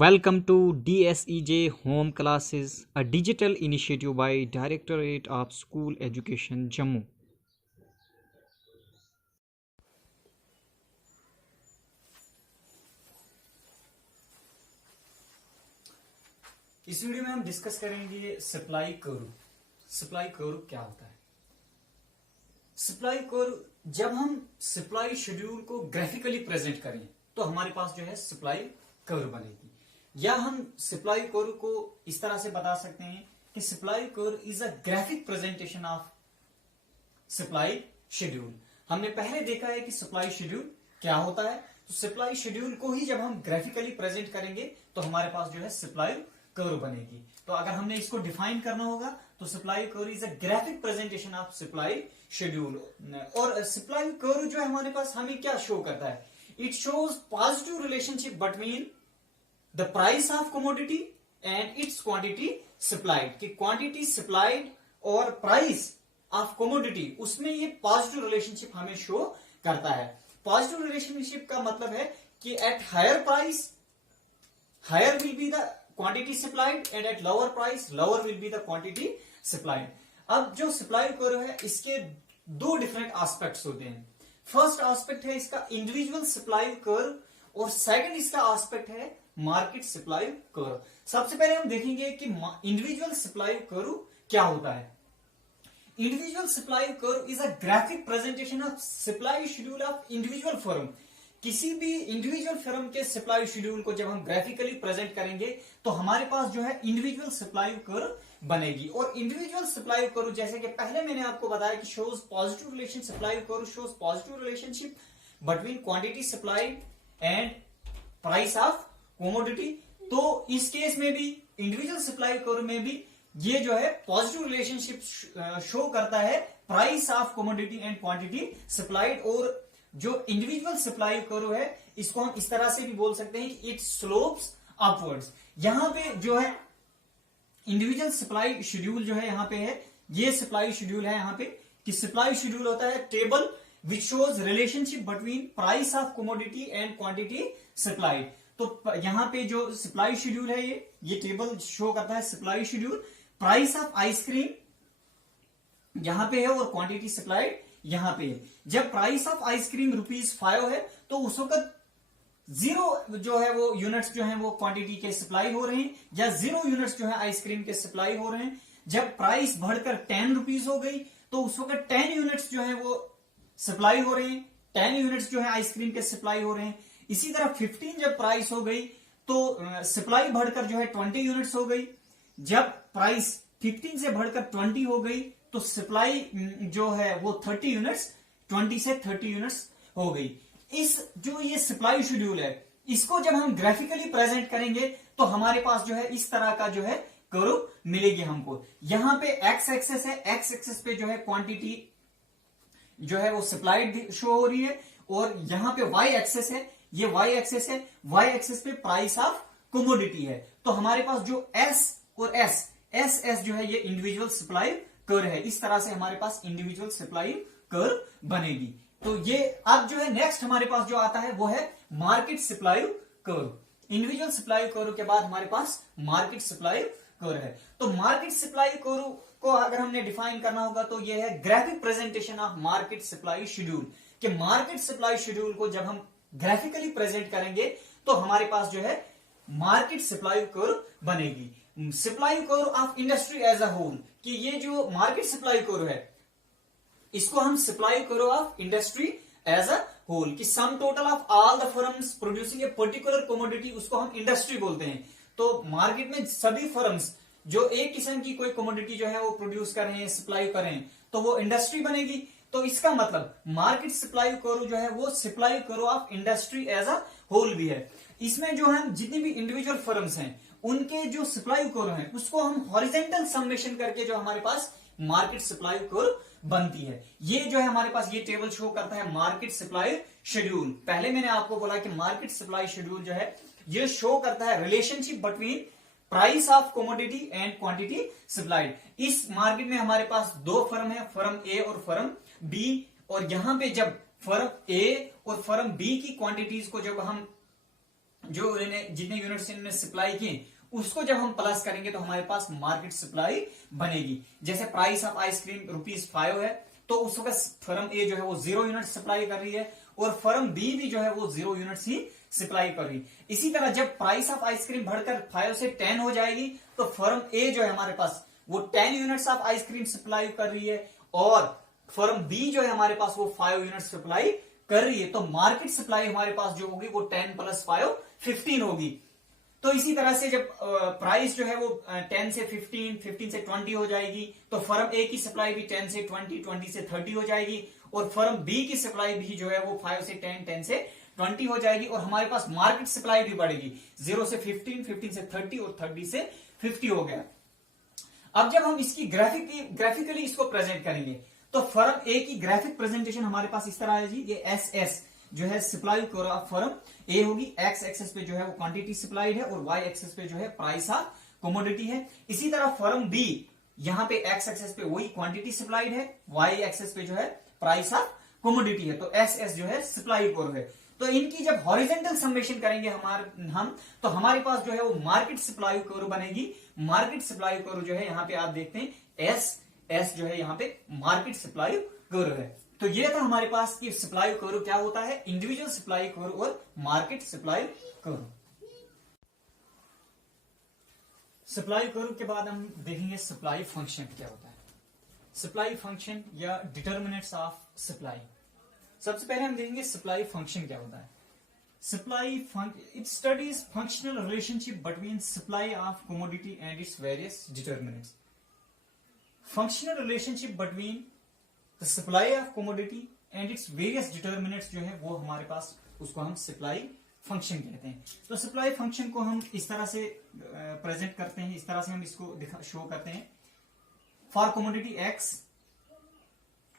Welcome to DSEJ Home Classes, a digital initiative by Directorate of School Education, Jammu. इस video में हम discuss करेंगे supply curve. Supply curve क्या होता है? सप्लाई कर्व, जब हम सप्लाई शेड्यूल को ग्राफिकली प्रेजेंट करें तो हमारे पास जो है सप्लाई कर्व बनेगी, या हम सप्लाई कर्व को इस तरह से बता सकते हैं कि supply curve is a graphic presentation of supply schedule. हमने पहले देखा है कि सप्लाई शेड्यूल क्या होता है, तो सप्लाई शेड्यूल को ही जब हम ग्राफिकली प्रेजेंट करेंगे तो हमारे पास जो है सप्लाई कर्व बनेगी। तो अगर हमने इसको डिफाइन करना होगा तो supply curve is a graphic presentation of supply schedule. और सप्लाई कर्व जो है हमारे पास हमें क्या शो करता है? It shows positive relationship between the price of commodity and it's quantity supplied. कि क्वांटिटी सप्लाइड और प्राइस ऑफ कमोडिटी, उसमें ये पॉजिटिव रिलेशनशिप हमें शो करता है। पॉजिटिव रिलेशनशिप का मतलब है कि at higher price higher will be the quantity supplied and at lower price lower will be the quantity supplied. अब जो सप्लाई कर्व है इसके दो डिफरेंट एस्पेक्ट्स होते हैं। फर्स्ट एस्पेक्ट है इसका इंडिविजुअल सप्लाई कर्व और सेकंड इसका एस्पेक्ट है मार्केट सप्लाई कर्व। सबसे पहले हम देखेंगे कि इंडिविजुअल सप्लाई कर्व क्या होता है। Individual supply curve is a graphic presentation of supply schedule of individual firm. किसी भी इंडिविजुअल फर्म के सप्लाई शेड्यूल को जब हम ग्राफिकली प्रेजेंट करेंगे तो हमारे पास जो है इंडिविजुअल सप्लाई कर्व बनेगी। और इंडिविजुअल सप्लाई कर्व, जैसे कि पहले मैंने आपको बताया कि shows positive relation, supply curve shows positive relationship between quantity supplied and price of commodity. तो इस केस में भी इंडिविजुअल सप्लाई कर्व में भी ये जो है पॉजिटिव रिलेशनशिप शो करता है price of commodity and quantity supplied. और जो इंडिविजुअल सप्लाई कर्व है इसको हम इस तरह से भी बोल सकते हैं कि इट स्लोप्स अपवर्ड्स। यहां पे जो है इंडिविजुअल सप्लाई शेड्यूल जो है यहाँ पे है, ये सप्लाई शेड्यूल है यहाँ पे कि सप्लाई शेड्यूल होता है table which shows relationship between price of commodity and quantity supplied. तो यहाँ पे जो सप्लाई शेड्यूल है ये टेबल शो करता है supply schedule. Price of ice cream यहां पे है और क्वांटिटी सप्लाइड यहां पे है। जब प्राइस ऑफ आइसक्रीम ₹5 है तो उस वक्त 0 जो है वो यूनिट्स जो है वो क्वांटिटी के सप्लाई हो रहे हैं, या 0 यूनिट्स जो है आइसक्रीम के सप्लाई हो रहे हैं। जब प्राइस बढ़कर ₹10 हो गई तो उस वक्त 10 यूनिट्स जो है वो सप्लाई हो रहे हैं, 10 यूनिट्स जो है आइसक्रीम के सप्लाई हो रहे हैं। इसी तरह 15 जब प्राइस हो गई तो सप्लाई बढ़कर जो है 20 यूनिट्स हो गई। जब प्राइस 15 से बढ़कर 20 हो गई तो सप्लाई जो है वो 30 यूनिट्स, 20 से 30 यूनिट्स हो गई। इस जो ये सप्लाई शेड्यूल है इसको जब हम ग्राफिकली प्रेजेंट करेंगे तो हमारे पास जो है इस तरह का जो है कर्व मिलेगी हमको। यहां पे एक्स एक्सेस है, एक्स एक्सेस पे जो है क्वांटिटी जो है वो सप्लाइड शो हो रही है, और यहां पे वाई एक्सेस है, ये वाई एक्सेस है, वाई एक्सेस पे प्राइस ऑफ कमोडिटी है। तो हमारे पास जो एस और एस एस जो है ये इंडिविजुअल सप्लाई कर्व है। इस तरह से हमारे पास इंडिविजुअल सप्लाई कर्व बनेगी। तो ये अब जो है नेक्स्ट हमारे पास जो आता है वो है market supply curve. Individual supply curve के बाद हमारे पास मार्केट सप्लाई कर्व है। तो मार्केट सप्लाई कर्व को अगर हमने डिफाइन करना होगा तो ये है graphic presentation of market supply schedule. कि मार्केट सप्लाई शेड्यूल को जब हम ग्राफिकली प्रेजेंट करेंगे तो हमारे पास जो है मार्केट सप्लाई कर्व बनेगी। Supply curve of industry as a whole, कि ये जो मार्केट सप्लाई कर्व है इसको हम supply curve of industry as a whole, कि sum total of all the firms producing a particular commodity, उसको हम इंडस्ट्री बोलते हैं। तो मार्केट में सभी फर्म्स जो एक किस्म की कोई कमोडिटी जो है वो प्रोड्यूस कर रहे हैं, सप्लाई कर रहे हैं, तो वो इंडस्ट्री बनेगी। तो इसका मतलब मार्केट सप्लाई कर्व जो है वो supply curve of industry as a whole भी है। इसमें जो है जितनी भी इंडिविजुअल फर्म्स हैं उनके जो सप्लाई कर्व है उसको हम हॉरिजेंटल समेशन करके जो हमारे पास मार्केट सप्लाई कर्व बनती है। ये जो है हमारे पास ये टेबल शो करता है मार्केट सप्लाई शेड्यूल। पहले मैंने आपको बोला कि मार्केट सप्लाई शेड्यूल जो है ये शो करता है relationship between price of commodity and quantity supplied. इस मार्केट में हमारे पास दो फर्म है, फर्म ए और फर्म बी। और यहां पे जब फर्म ए और फर्म बी की क्वांटिटीज को जब हम जो जितने यूनिट्स इन्होंने सप्लाई किए उसको जब हम प्लस करेंगे तो हमारे पास मार्केट सप्लाई बनेगी। जैसे प्राइस ऑफ आइसक्रीम ₹5 है, तो उस वक्त फर्म ए जो है वो 0 यूनिट सप्लाई कर रही है और फर्म बी भी जो है वो 0 यूनिट्स ही सप्लाई कर रही है। इसी तरह जब प्राइस ऑफ आइसक्रीम बढ़कर 5 से 10 हो जाएगी तो फर्म ए जो है हमारे पास वो 10 यूनिट्स ऑफ आइसक्रीम सप्लाई कर रही है और फर्म बी जो है हमारे पास वो 5 यूनिट सप्लाई कर रही है। तो मार्केट सप्लाई हमारे पास जो होगी वो 10 + 5 15 होगी। तो इसी तरह से जब प्राइस जो है वो 10 से 15, 15 से 20 हो जाएगी तो फर्म ए की सप्लाई भी 10 से 20, 20 से 30 हो जाएगी और फर्म बी की सप्लाई भी जो है वो 5 से 10, 10 से 20 हो जाएगी और हमारे पास मार्केट सप्लाई भी बढ़ेगी 0 से 15, 15 से 30 और 30 से 50 हो गया। अब जब हम इसकी ग्राफिकली इसको प्रेजेंट करेंगे तो फर्म ए की ग्राफिक प्रेजेंटेशन हमारे पास इस तरह है जी। ये SS जो है सप्लाई फर्म ए होगी, एक्स एक्सेस पे जो है वो क्वांटिटी सप्लाइड है और वाई एक्सेस पे जो है प्राइस ऑफ कमोडिटी है। इसी तरह फर्म बी यहां पे एक्स एक्सेस पे वही क्वांटिटी सप्लाइड है, वाई एक्सेस पे जो है प्राइस ऑफ कमोडिटी है। तो SS जो है सप्लाई कर्व है। तो इनकी जब हॉरिजेंटल समेशन करेंगे हम तो हमारे पास जो है वो मार्केट सप्लाई कर्व बनेगी। मार्केट सप्लाई कर्व जो है यहाँ पे आप देखते हैं S जो है यहाँ पे मार्केट सप्लाई कर्व है। तो ये था हमारे पास कि सप्लाई कर्व क्या होता है, इंडिविजुअल सप्लाई कर्व और market supply curve. Supply curve के बाद हम देखेंगे सप्लाई फंक्शन क्या होता है। सप्लाई फंक्शन या डिटर्मिनेंट्स ऑफ सप्लाई। सबसे पहले हम देखेंगे सप्लाई फंक्शन क्या होता है। Supply it studies functional relationship between supply of commodity and its various determinants. Functional relationship between the supply of commodity and its various determinants जो है वो हमारे पास उसको हम सप्लाई फंक्शन कहते हैं। तो सप्लाई फंक्शन को हम इस तरह से प्रेजेंट करते हैं, इस तरह से हम इसको शो करते हैं। For commodity X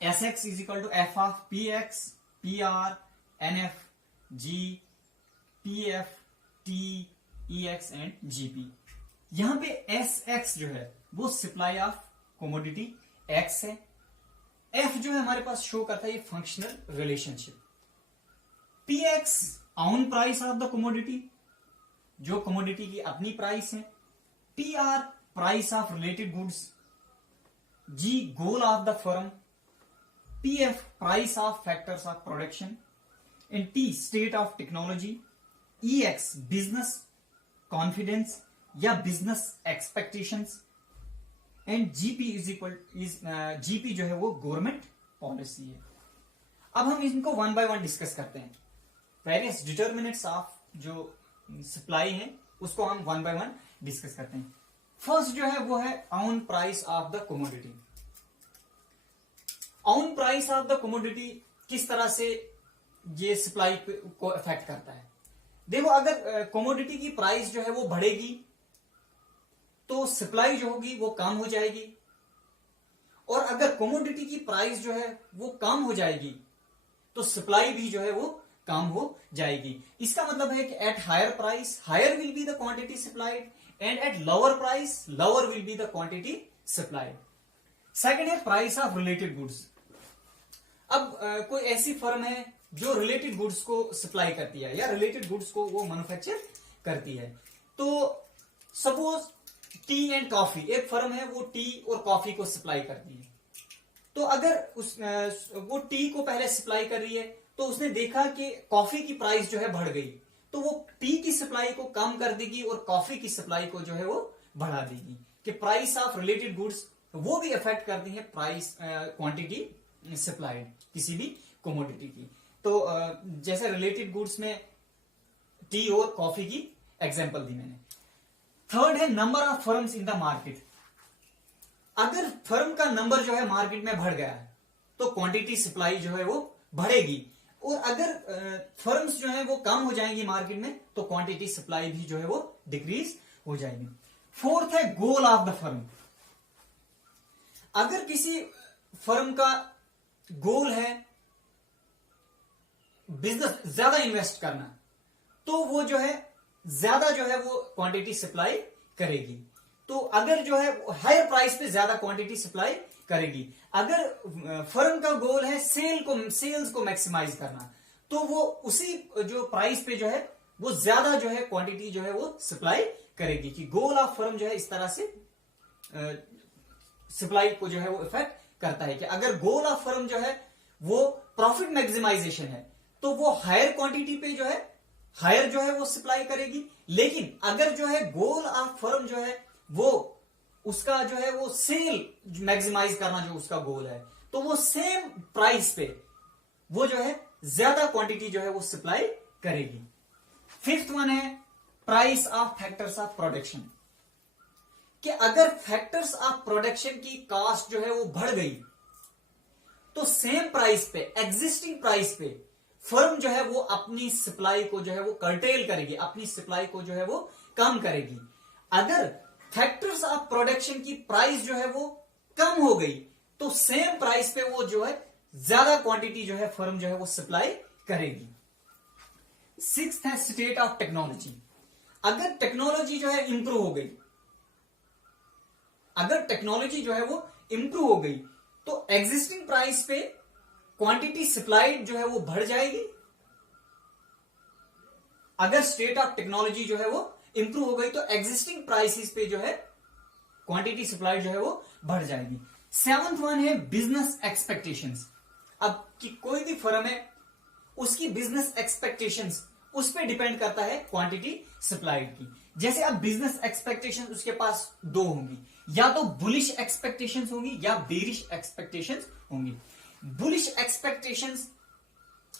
Sx is equal to f of Px, PR, NF, G, PF, T, EX and GP। यहां पे Sx जो है वो सप्लाई ऑफ कमोडिटी X है। F जो है हमारे पास शो करता है ये functional relationship. Px on price of the commodity, जो कमोडिटी की अपनी प्राइस है। PR price of related goods. G goal of the firm. PF price of factors of production and T state of technology। EX business confidence या business expectations and GP GP जो है वो government policy है। अब हम इनको one by one discuss करते हैं। वेरियस डिटर्मिनेंट्स ऑफ जो सप्लाई है उसको हम वन बाय वन डिस्कस करते हैं। फर्स्ट जो है वो है on price of the commodity. On price of the commodity किस तरह से ये सप्लाई को अफेक्ट करता है। देखो अगर कमोडिटी की प्राइस जो है वो बढ़ेगी तो सप्लाई जो होगी वो कम हो जाएगी और अगर कमोडिटी की प्राइस जो है वो कम हो जाएगी तो सप्लाई भी जो है वो कम हो जाएगी। इसका मतलब है कि at higher price higher will be the quantity supplied and at lower price lower will be the quantity supplied. Second है प्राइस ऑफ रिलेटेड गुड्स। अब कोई ऐसी फर्म है जो रिलेटेड गुड्स को सप्लाई करती है या रिलेटेड गुड्स को वो मैन्युफैक्चर करती है। तो सपोज टी एंड कॉफी, एक फर्म है वो टी और कॉफी को सप्लाई करती है। तो अगर वो टी को पहले सप्लाई कर रही है तो उसने देखा कि कॉफी की प्राइस जो है बढ़ गई तो वो टी की सप्लाई को कम कर देगी और कॉफी की सप्लाई को जो है वो बढ़ा देगी। कि प्राइस ऑफ रिलेटेड गुड्स वो भी अफेक्ट करती है प्राइस क्वांटिटी सप्लाइड किसी भी कमोडिटी की। तो जैसे रिलेटेड गुड्स में टी और कॉफी की एग्जांपल दी मैंने। थर्ड है number of firms in the market. अगर फर्म का नंबर जो है मार्केट में बढ़ गया तो क्वांटिटी सप्लाई जो है वो बढ़ेगी और अगर फर्म्स जो है वो कम हो जाएंगी मार्केट में तो क्वांटिटी सप्लाई भी जो है वो डिक्रीज हो जाएगी। फोर्थ है गोल ऑफ द फर्म। अगर किसी फर्म का गोल है बिजनेस ज्यादा इन्वेस्ट करना तो वो जो है ज्यादा जो है वो क्वांटिटी सप्लाई करेगी। तो अगर जो है हायर प्राइस पे ज्यादा क्वांटिटी सप्लाई करेगी। अगर फर्म का गोल है सेल्स को मैक्सिमाइज करना तो वो उसी जो प्राइस पे जो है वो ज्यादा जो है क्वांटिटी जो है वो सप्लाई करेगी। कि गोल ऑफ फर्म जो है इस तरह से सप्लाई को जो है वो इफेक्ट करता है कि अगर गोल ऑफ फर्म जो है वो प्रॉफिट मैक्सिमाइजेशन है तो वो हायर क्वांटिटी पे जो है हायर जो है वो सप्लाई करेगी। लेकिन अगर जो है गोल ऑफ फर्म जो है वो उसका जो है वो सेल मैक्सिमाइज करना जो उसका गोल है, तो वो सेम प्राइस पे वो जो है ज्यादा क्वांटिटी जो है वो सप्लाई करेगी। फिफ्थ वन है price of factors of production. कि अगर फैक्टर्स ऑफ प्रोडक्शन की कॉस्ट जो है वो बढ़ गई तो सेम प्राइस पे, एग्जिस्टिंग प्राइस पे फर्म जो है वो अपनी सप्लाई को जो है वो कर्टेल करेगी, अपनी सप्लाई को जो है वो कम करेगी। अगर फैक्टर्स ऑफ प्रोडक्शन की प्राइस जो है वो कम हो गई तो सेम प्राइस पे वो जो है ज्यादा क्वांटिटी जो है फर्म जो है वो सप्लाई करेगी। सिक्स्थ है स्टेट ऑफ टेक्नोलॉजी। अगर टेक्नोलॉजी जो है इंप्रूव हो गई, अगर टेक्नोलॉजी जो है वो इंप्रूव हो गई तो एग्जिस्टिंग प्राइस पे क्वांटिटी सप्लाइड जो है वो बढ़ जाएगी। अगर स्टेट ऑफ टेक्नोलॉजी जो है वो इंप्रूव हो गई तो एग्जिस्टिंग प्राइसेस पे जो है क्वांटिटी सप्लाइड जो है वो बढ़ जाएगी। सेवंथ वन है बिजनेस एक्सपेक्टेशंस। अब कि कोई भी फर्म है उसकी बिजनेस एक्सपेक्टेशंस उस पर डिपेंड करता है क्वांटिटी सप्लाइड की। जैसे अब बिजनेस एक्सपेक्टेशंस उसके पास दो होंगी, या तो बुलिश एक्सपेक्टेशंस होंगी या बेरिश एक्सपेक्टेशंस होंगी। बुलिश एक्सपेक्टेशंस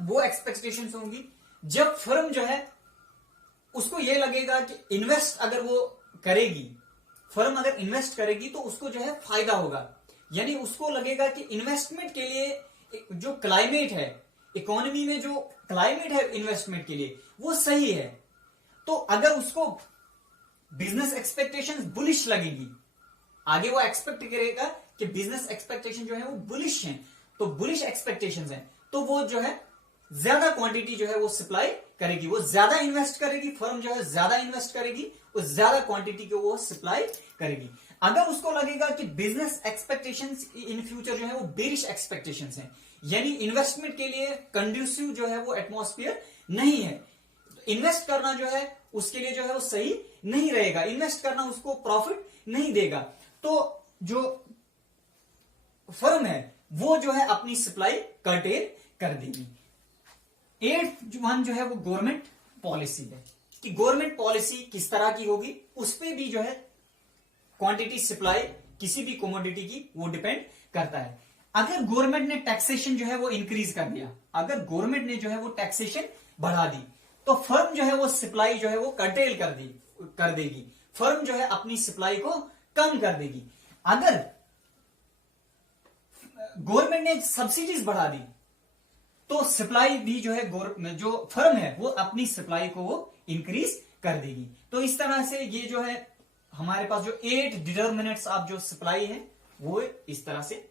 वो एक्सपेक्टेशंस होंगी जब फर्म जो है उसको ये लगेगा कि इन्वेस्ट अगर वो करेगी, फर्म अगर इन्वेस्ट करेगी तो उसको जो है फायदा होगा। यानी उसको लगेगा कि इन्वेस्टमेंट के लिए जो क्लाइमेट है, इकोनॉमी में जो क्लाइमेट है इन्वेस्टमेंट के लिए वो सही है। तो अगर उसको बिजनेस एक्सपेक्टेशंस बुलिश लगेगी, आगे वो एक्सपेक्ट करेगा कि बिजनेस एक्सपेक्टेशन जो है वो बुलिश हैं, तो बुलिश एक्सपेक्टेशंस हैं, तो वो जो है ज्यादा क्वांटिटी जो है वो सप्लाई करेगी, वो ज्यादा इन्वेस्ट करेगी, फर्म जो है ज्यादा इन्वेस्ट करेगी, उस ज्यादा क्वांटिटी को वो सप्लाई करेगी। अगर उसको लगेगा कि बिजनेस एक्सपेक्टेशंस इन फ्यूचर जो है वो बेरिश एक्सपेक्टेशंस हैं, यानी इन्वेस्टमेंट के लिए कंड्यूसिव जो है वो एटमॉस्फेयर नहीं है, इन्वेस्ट करना जो है उसके लिए जो है वो सही नहीं रहेगा, इन्वेस्ट करना उसको प्रॉफिट नहीं देगा, तो जो फर्म है वो जो है अपनी सप्लाई कर्टेल कर देगी। एट्थ वन जो है वो गवर्नमेंट पॉलिसी है कि गवर्नमेंट पॉलिसी किस तरह की होगी, उस पर भी जो है क्वांटिटी सप्लाई किसी भी कमोडिटी की वो डिपेंड करता है। अगर गवर्नमेंट ने टैक्सेशन जो है वो इंक्रीज कर दिया, अगर गवर्नमेंट ने जो है वो टैक्सेशन बढ़ा दी तो फर्म जो है वो सप्लाई जो है वो कर्टेल कर देगी, फर्म जो है अपनी सप्लाई को कम कर देगी। अगर गवर्नमेंट ने सब्सिडीज बढ़ा दी तो सप्लाई भी जो है जो फर्म है वो अपनी सप्लाई को वो इंक्रीज कर देगी। तो इस तरह से ये जो है हमारे पास जो 8 डिटर्मिनेंट्स ऑफ जो सप्लाई है वो इस तरह से